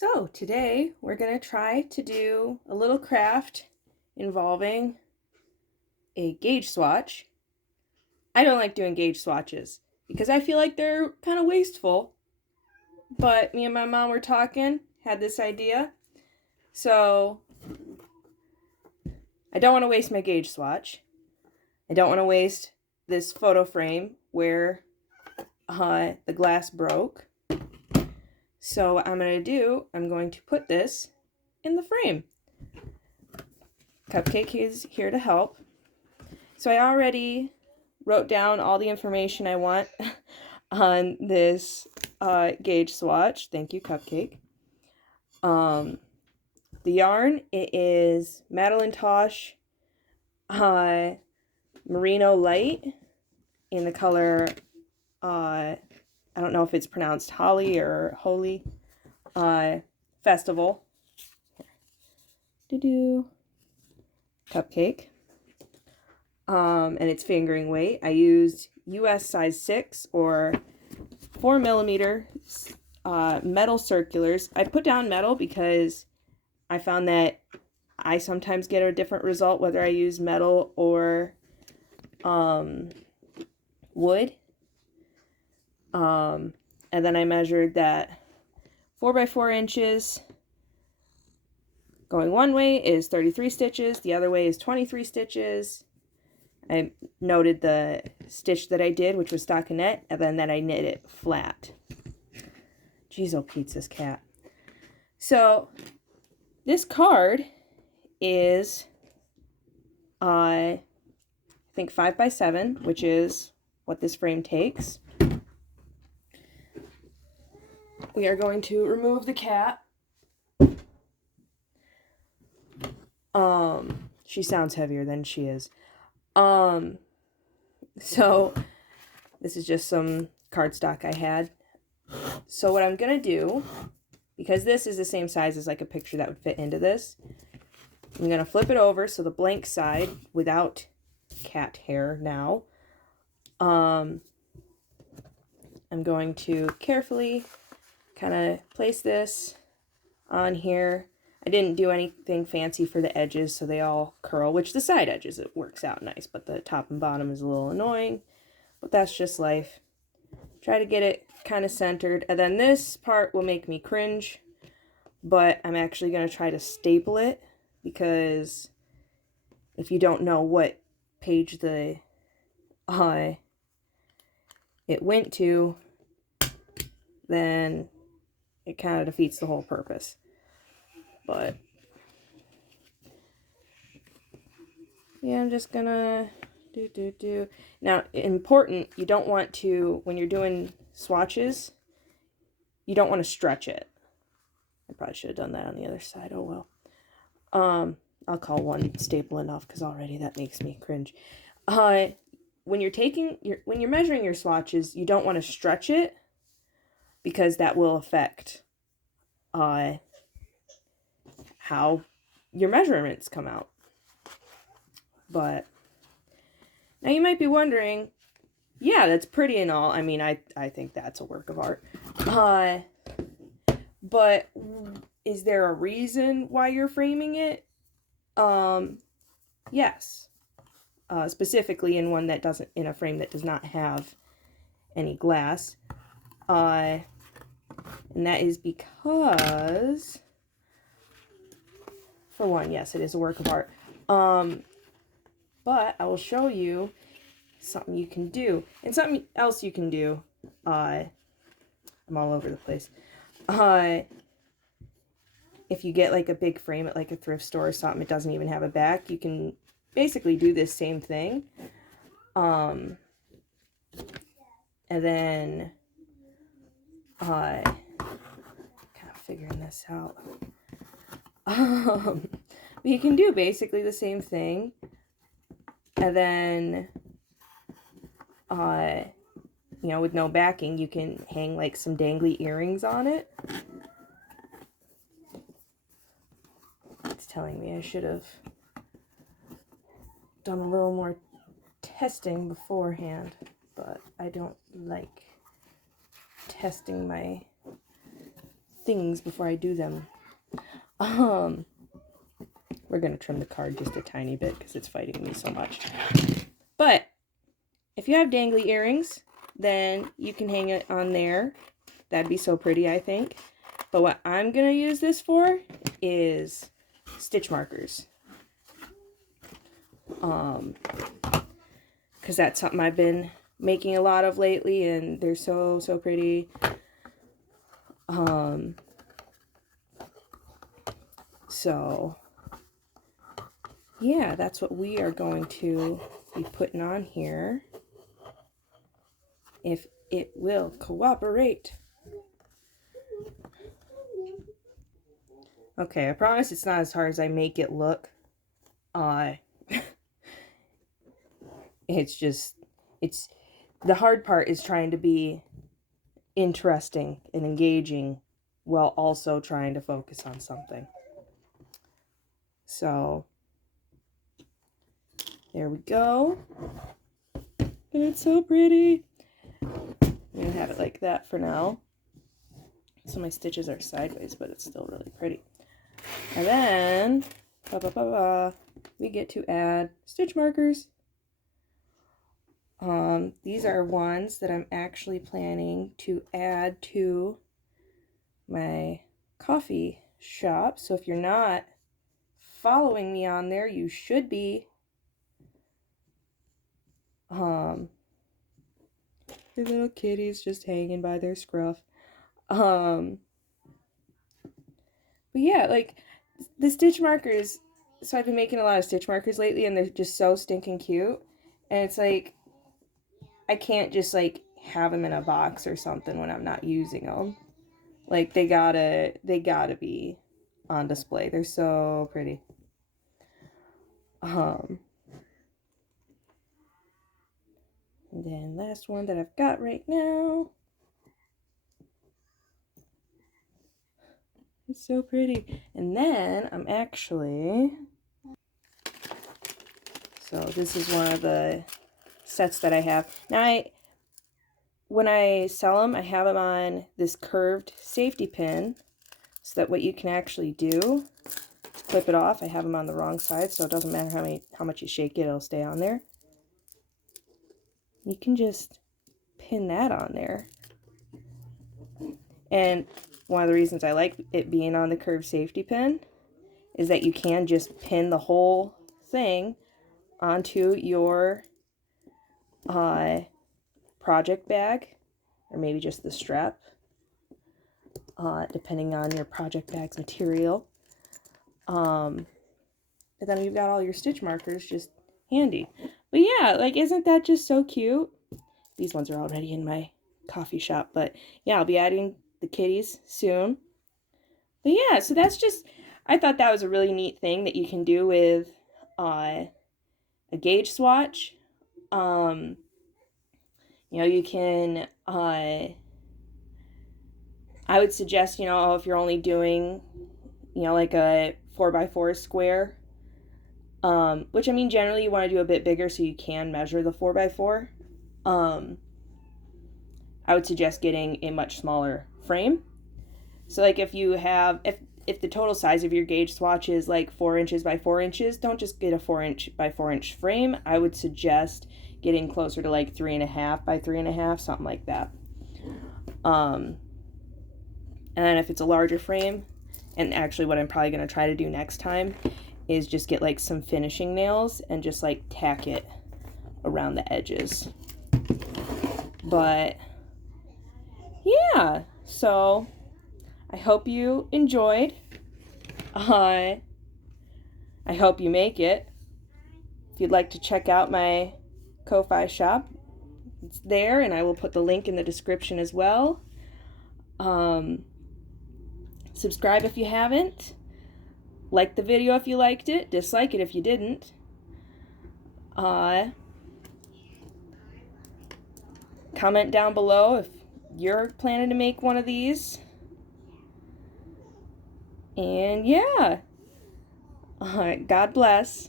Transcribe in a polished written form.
So today we're going to try to do a little craft involving a gauge swatch. I don't like doing gauge swatches because I feel like they're kind of wasteful, but me and my mom were talking, had this idea. So I don't want to waste my gauge swatch. I don't want to waste this photo frame where the glass broke. So what I'm going to do, I'm going to put this in the frame. Cupcake is here to help. So I already wrote down all the information I want on this gauge swatch. Thank you, Cupcake. The yarn, it is Madeline Tosh Merino Light in the color, I don't know if it's pronounced Holly or Holy, Festival. Cupcake. And it's fingering weight. I used US size 6 or 4mm metal circulars. I put down metal because I found that I sometimes get a different result whether I use metal or wood. And then I measured that 4 by 4 inches going one way is 33 stitches, the other way is 23 stitches. I noted the stitch that I did, which was stockinette, and then that I knit it flat. Jeez, oh Pete's this cat. So this card is I think 5 by 7, which is what this frame takes. We are going to remove the cat. She sounds heavier than she is. So this is just some cardstock I had. So what I'm gonna do, because this is the same size as like a picture that would fit into this, I'm gonna flip it over so the blank side without cat hair now. I'm going to carefully kind of place this on here. I didn't do anything fancy for the edges, so they all curl, which the side edges, it works out nice, but the top and bottom is a little annoying, but that's just life. Try to get it kind of centered, and then this part will make me cringe, but I'm actually going to try to staple it, because if you don't know what page the it went to, then it kind of defeats the whole purpose. But yeah, I'm just gonna do. Now, important, you don't want to, when you're doing swatches, you don't want to stretch it. I probably should have done that on the other side. Oh well. I'll call one staple enough because already that makes me cringe. When you're measuring your swatches, you don't want to stretch it because that will affect how your measurements come out. But now you might be wondering, yeah, that's pretty and all. I mean, I think that's a work of art. But is there a reason why you're framing it? Yes. Specifically in a frame that does not have any glass. And that is because, for one, yes, it is a work of art. But I will show you something you can do. And something else you can do. I'm all over the place. If you get like a big frame at like a thrift store or something, it doesn't even have a back, you can basically do this same thing. And then kind of figuring this out. You can do basically the same thing, and then with no backing, you can hang like some dangly earrings on it. It's telling me I should have done a little more testing beforehand, but I don't like testing my things before I do them. We're going to trim the card just a tiny bit because it's fighting me so much. But if you have dangly earrings, then you can hang it on there. That'd be so pretty, I think. But what I'm going to use this for is stitch markers. Because that's something I've been making a lot of lately, and they're so pretty. So yeah, that's what we are going to be putting on here, if it will cooperate. Okay, I promise it's not as hard as I make it look. It's the hard part is trying to be interesting and engaging while also trying to focus on something. So there we go. And it's so pretty. I'm gonna have it like that for now. So my stitches are sideways, but it's still really pretty. And then we get to add stitch markers. These are ones that I'm actually planning to add to my coffee shop. So if you're not following me on there, you should be. The little kitties just hanging by their scruff. But yeah, like the stitch markers. So I've been making a lot of stitch markers lately, and they're just so stinking cute. And it's like, I can't just like have them in a box or something when I'm not using them. Like they gotta be on display. They're so pretty. And then last one that I've got right now. It's so pretty. And then I'm actually, so this is one of the sets that I have. Now when I sell them, I have them on this curved safety pin, so that what you can actually do is clip it off. I have them on the wrong side, so it doesn't matter how much you shake it, it'll stay on there. You can just pin that on there. And one of the reasons I like it being on the curved safety pin is that you can just pin the whole thing onto your project bag, or maybe just the strap, depending on your project bag's material. And then you've got all your stitch markers just handy. But yeah, like, isn't that just so cute? These ones are already in my coffee shop, but yeah, I'll be adding the kitties soon. But yeah, so that's just, I thought that was a really neat thing that you can do with a gauge swatch. You know, you can, I would suggest, you know, if you're only doing, you know, like a 4x4 square, which I mean, generally you want to do a bit bigger so you can measure the 4x4. I would suggest getting a much smaller frame. So like if you have, if the total size of your gauge swatch is like 4 inches by 4 inches, don't just get a 4 inch by 4 inch frame. I would suggest getting closer to like 3.5 by 3.5, something like that. And then if it's a larger frame, and actually what I'm probably going to try to do next time is just get like some finishing nails and just like tack it around the edges. But yeah, so I hope you enjoyed. I hope you make it. If you'd like to check out my Ko-Fi shop, it's there, and I will put the link in the description as well. Subscribe if you haven't. Like the video if you liked it. Dislike it if you didn't. Comment down below if you're planning to make one of these. And yeah. God bless.